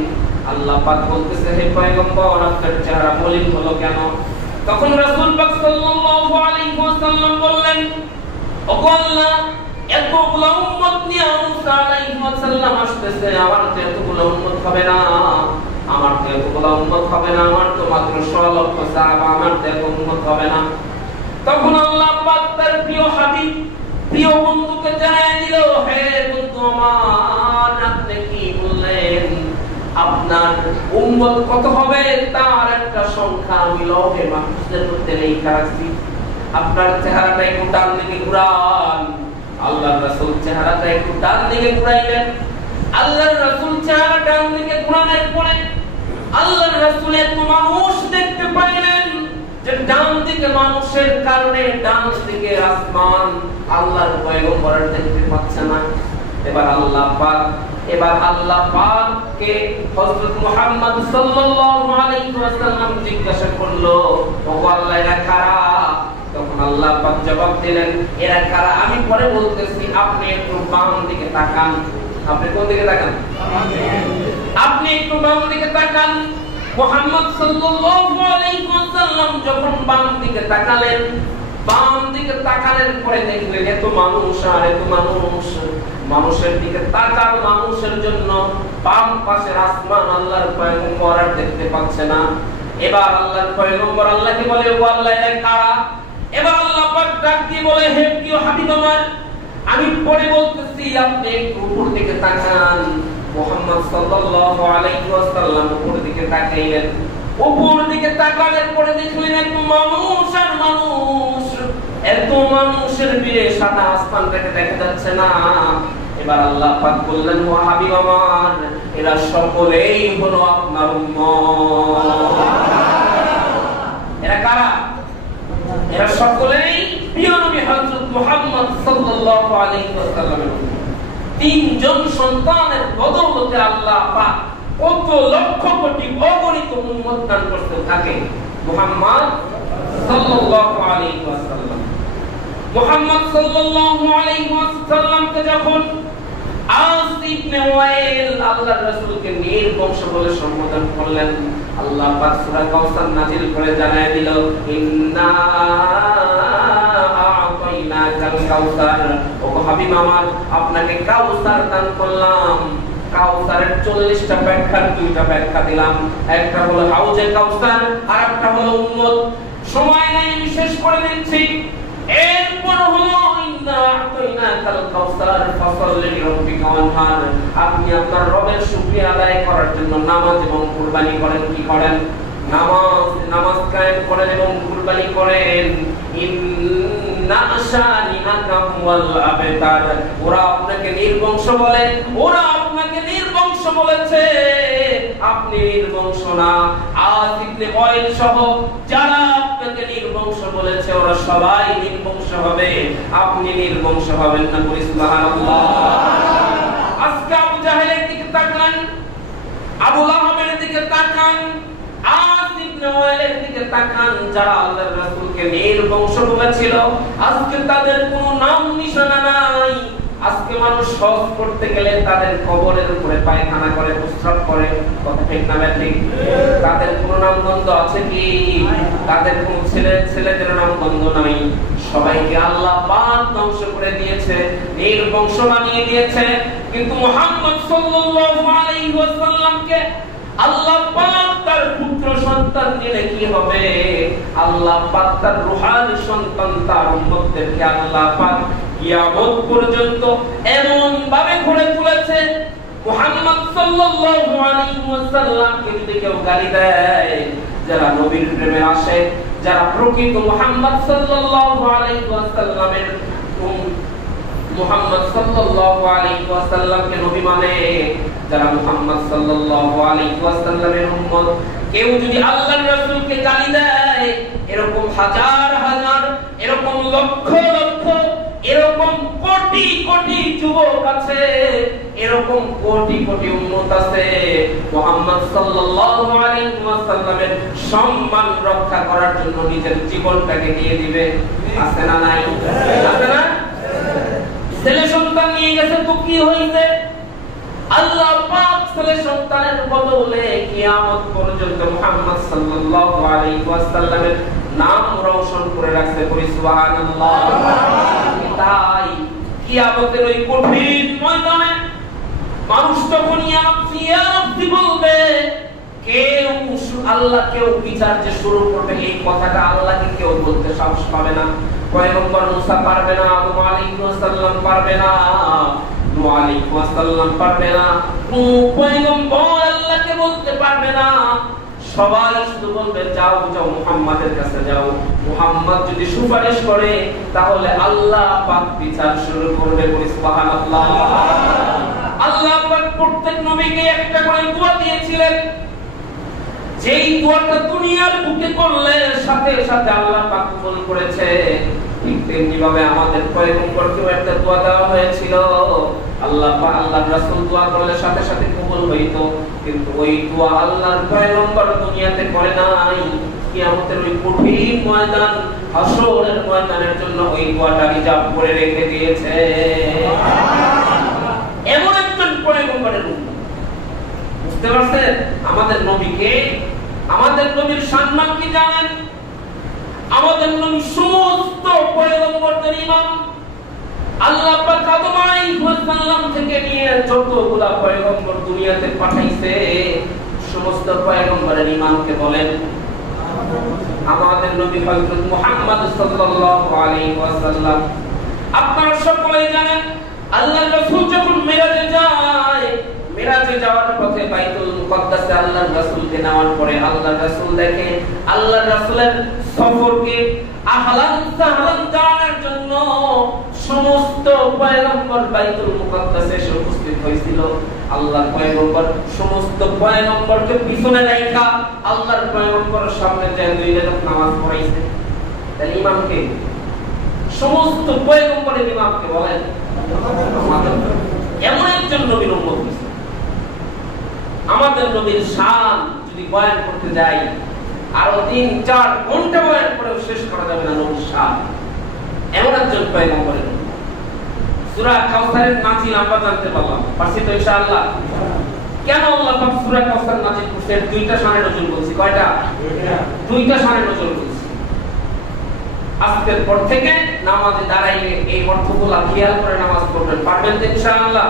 আল্লাহ পাক বলতেছে, হে পয়গম্বর, আপনার চেহারা মলিন হলো কেন? তখন রাসূল পাক সাল্লাল্লাহু আলাইহি ওয়াসাল্লাম বললেন, ওগো আল্লাহ, এতগুলো উম্মত নিয়ে মুসা আলাইহিস সালাম আসতেছে, আমার তো এতগুলো উম্মত হবে না, আমার তো এতগুলো উম্মত হবে না, আমার তো মাত্র 6 লক্ষ সাহাবা, আমার তো এত উম্মত হবে না। তখন আল্লাহ পাক তার প্রিয় হাবিব, প্রিয় বন্ধুকে জানিয়ে দিল, হে বন্ধু আমার, আপনি কি বললেন? আপনার উম্মত কত হবে তার একটা সংখ্যা আমি লৌহে মাহফুজের মধ্যে লেখা রাখছি। আপনার চেহারাটা একটু ডান দিকে ঘুরান। আল্লাহর রাসূল চেহারাটা একটু ডান দিকে ঘুরাইলেন। আল্লাহর রাসূল চেহারা ডান দিকে ঘুরানোর পরে আল্লাহর রাসূল এত মানুষ দেখতে পাইলেন যে ডান দিকে মানুষের কারণে ডান দিকে আসমান আল্লাহর পয়গম্বর দেখতে পাচ্ছে না। এবার আল্লাহ পাককে হযরত মুহাম্মদ সাল্লাল্লাহু আলাইহি ওয়াসাল্লাম জিজ্ঞাসা করলো, ওগো আল্লাহ, এরা কারা? তখন আল্লাহ পাক জবাব দিলেন, এরা কারা আমি পরে বলতেছি, আপনি একটু বাম দিকে তাকান। আপনি কোন দিকে তাকান? আপনি একটু বাম দিকে তাকান। মুহাম্মদ সাল্লাল্লাহু আলাইহি ওয়াসাল্লাম যখন বাম দিকে তাকালেন, বাম দিকে তাকানোর পরে দেখলেন এত মানুষ আর এত মানুষ। মানুষের দিকে তাকান, মানুষের জন্য বাম পাশের আসমান আল্লাহর পয়গম্বর আর দেখতে পাচ্ছে না। এবার আল্লাহর পয়গম্বর আল্লাহকে বলে, ও আল্লাহ, এরা কারা? এবার আল্লাহ পাক ডাক দিয়ে বলে, হে প্রিয় হাবিব আমার, আমি পরে বলতেছি, আপনি একটু উপর দিকে তাকান। মুহাম্মদ সাল্লাল্লাহু আলাইহি ওয়াসাল্লাম উপর দিকে তাকাইলেন। উপর দিকে তাকানোর পরে দেখলেন এত মানুষ আর মানুষ, এত মানুষের ভিড়ে সাদা আসমানটাকে দেখা যাচ্ছে না। এবার আল্লাহ পাক বললেন, ও হাবিব আমার, এরা সকলেই হলো আপনার উম্মত। এরা কারা? এরা সকলেই প্রিয় নবী হযরত মুহাম্মদ সাল্লাল্লাহু আলাইহি ওয়াসাল্লামের উম্মত। তিনজন সন্তানের বদৌলতে আল্লাহ পাক কত লক্ষ কোটি অগণিত উম্মত দান করতে থাকে। মুহাম্মদ সাল্লাল্লাহু আলাইহি ওয়াসাল্লাম, মুহাম্মদ সাল্লাল্লাহু আলাইহি ওয়াসাল্লামকে যখন আস ইবনে ওয়াইল আল্লাহর রাসূলকে নির্বংশ বলে সম্বোধন করলেন, আল্লাহ পাক সূরা কাউসার নাযিল করে জানায় দিল, ইন্না আ'তাইনাকাল কাউসার, ও হাবিব আমার, আপনাকে কাউসার দান করলাম। কাউসারের 40টা ব্যাখ্যা, 2টা ব্যাখ্যা দিলাম। একটা হলো হাউজে কাউসার, আর একটা হলো উম্মত। সময় নেই, বিশেষ করে দিচ্ছি। এরপর হলো ইন্না আ'তাইনাকাল কাউসার ফাসাল্লি লিরাব্বিকা ওয়ানহার, আপনি আপনার রবের শুকরিয়া আদায় করার জন্য নামাজ এবং কুরবানি করেন। কি করেন? নামাজ কায়েম করেন এবং কুরবানি করেন। ইন্না শানিআকা হুয়াল আবতার, ওরা আপনাকে নির্বংশ বলে, ওরা আপনাকে নির্বংশ বলেছে, আপনি নির্বংশ না। আস ইবনে ওয়াইল সহ যারা আপনাকে নির্বংশ বলেছে ওরা সবাই নির্বংশ হবে, আপনি নির্বংশ হবেন না। বলি সুবহানাল্লাহ। আজকে আবু জাহেলের দিকে তাকান, আবু লাহাবের দিকে তাকান, আস ইবনে ওয়াইলের দিকে তাকান, যারা আল্লাহর রাসূলকে নির্বংশ বলেছিল, আজকে তাদের কোনো নাম নিশানা নাই। আজকে মানুষ হজ করতে গেলে তাদের কবরের উপরে পায়খানা করে, প্রস্রাব করে, কথা ঠিক না ঠিক? তাদের কোনো নামগন্ধ আছে কি? তাদের কোনো ছেলেদের নামগন্ধ নাই। সবাইকে আল্লাহ পাক ধ্বংস করে দিয়েছে, নির্বংশ বানিয়ে দিয়েছে। কিন্তু মুহাম্মদ সাল্লাল্লাহু আলাইহি ওয়াসাল্লামকে আল্লাহ পাক তার পুত্র সন্তান দিলে কি হবে? আল্লাহ পাক তার রূহানি সন্তান তার উম্মতদেরকে আল্লাহ পাক কিয়ামত পর্যন্ত এমন ভাবে গড়ে তুলেছে, মুহাম্মদ সাল্লাল্লাহু আলাইহি ওয়াসাল্লামকে যদি কেউ গালি দেয়, যারা নবীর প্রেমে আসে, যারা প্রকৃত মুহাম্মদ সাল্লাল্লাহু আলাইহি ওয়াসাল্লামের মুহাম্মদ সাল্লাল্লাহু আলাইহি ওয়াসাল্লামকে নবী মানে, যারা মুহাম্মদ সাল্লাল্লাহু আলাইহি ওয়াসাল্লামের উম্মত, কেউ যদি আল্লাহর রাসূলকে গালি দেয়, এরকম হাজার হাজার, এরকম লক্ষ লক্ষ, এরকম কোটি কোটি যুবক আছে, এরকম কোটি কোটি উম্মত আছে, মুহাম্মদ সাল্লাল্লাহু আলাইহি ওয়াসাল্লামের সম্মান রক্ষা করার জন্য নিজের জীবনটাকে দিয়ে দিবে। আছে না নাই? আছে না? ছেলে সন্তান নিয়ে গেছে তো কি হইছে? আল্লাহ পাক ছেলে সন্তানের বদলে কিয়ামত পর্যন্ত মুহাম্মদ সাল্লাল্লাহু আলাইহি ওয়াসাল্লামের নাম রওশন করে রাখছে। বলি সুবহানাল্লাহ। তাই কিয়ামতের ওই কঠিন ময়দানে মানুষ যখন ইয়া নফসি বলবে, কেউ আল্লাহ কেউ বিচার যে শুরু করবে, এই কথাটা আল্লাহকে কেউ বলতে সাহস পাবে না। পয়গম্বর মুসা পারবে না, নূহ আলাইহিস সালাম পারবে না, নূহ আলাইহিস সালাম পারবে না, পয়গম্বর আল্লাহকে বলতে পারবে না। সবাই শুধু বলবে যাও যাও মুহাম্মাদের কাছে যাও। মুহাম্মদ যদি সুপারিশ করে তাহলে আল্লাহ পাক বিচার শুরু করবে। বলি সুবহানাল্লাহ। আল্লাহ পাক প্রত্যেক নবীকে একটা করে দোয়া দিয়েছিলেন, যেই দোয়াটা দুনিয়ার বুকে করলে সাথে সাথে আল্লাহ পাক কবুল করেছে। ঠিক তেমনি ভাবে আমাদের পয়গম্বরকেও একটা দোয়া দেওয়া হয়েছিল, আল্লাহ পাক আল্লাহর রাসূল দোয়া করলে সাথে সাথে কবুল হইতো, কিন্তু ওই দোয়া আল্লাহর পয়গম্বর দুনিয়াতে করে নাই। কিয়ামতের ওই কঠিন ময়দান, হাসরের ময়দানের জন্য ওই দোয়াটা রিজার্ভ করে রেখে দিয়েছে। এমন একজন পয়গম্বরের উম্মত, বুঝতে পারছেন? আমাদের নবীকে, আমাদের নবীর সম্মান কি জানেন? আমাদের নবী সমস্ত পয়গম্বরদের ইমাম। আল্লাহ পাক আদম আলাইহিস সালাম থেকে নিয়ে যতগুলা পয়গম্বর দুনিয়াতে পাঠাইছে, সমস্ত পয়গম্বরের ইমামকে বলেন আমাদের নবী হযরত মুহাম্মদ সাল্লাল্লাহু আলাইহি ওয়াসাল্লাম। আপনারা সকলেই জানেন, আল্লাহর রাসূল যখন মিরাজে যায়, মিরাজে যাওয়ার পথে বাইতুল মুকাদ্দাসে আল্লাহর রাসূলকে নেওয়ার পরে আল্লাহর রাসূল দেখে আল্লাহর রাসূলের সফরকে আহলান সাহলান জানার জন্য সমস্ত পয়গম্বর বাইতুল মুকাদ্দাসে এসে উপস্থিত হয়েছিল। আল্লাহর পয়গম্বর সমস্ত পয়গম্বরকে পিছনে রাখা আল্লাহর পয়গম্বরের সামনে যায় দুই রাকাত নামাজ পড়াইছে। তাহলে ইমামকে, সমস্ত পয়গম্বরের ইমামকে বলেন এমন একজন নবীর উম্মত। আমাদের নবীর শান যদি বয়ান করতে যাই আরো ৩-৪ ঘন্টা বয়ান করেও শেষ করা যাবে না নবীর শান। এমন একজন পয়গম্বরের সূরা কাউসারের নাজিল আমরা জানতে পারলাম, পারছি তো ইনশাআল্লাহ। কেন আল্লাহ পাক সূরা কাউসার নাজিল করছেন? দুইটা শানে নজুল বলছি। কয়টা? দুইটা শানে নজুল বলছি। আজকের পর থেকে নামাজে দাঁড়াইলে এই অর্থগুলো খেয়াল করে নামাজ পড়বেন, পারবেন তো ইনশাআল্লাহ।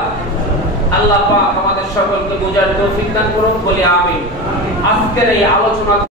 আল্লাহ পাক আমাদের সকলকে বোঝার তৌফিক দান করুন, বলি আমিন। আজকের এই আলোচনা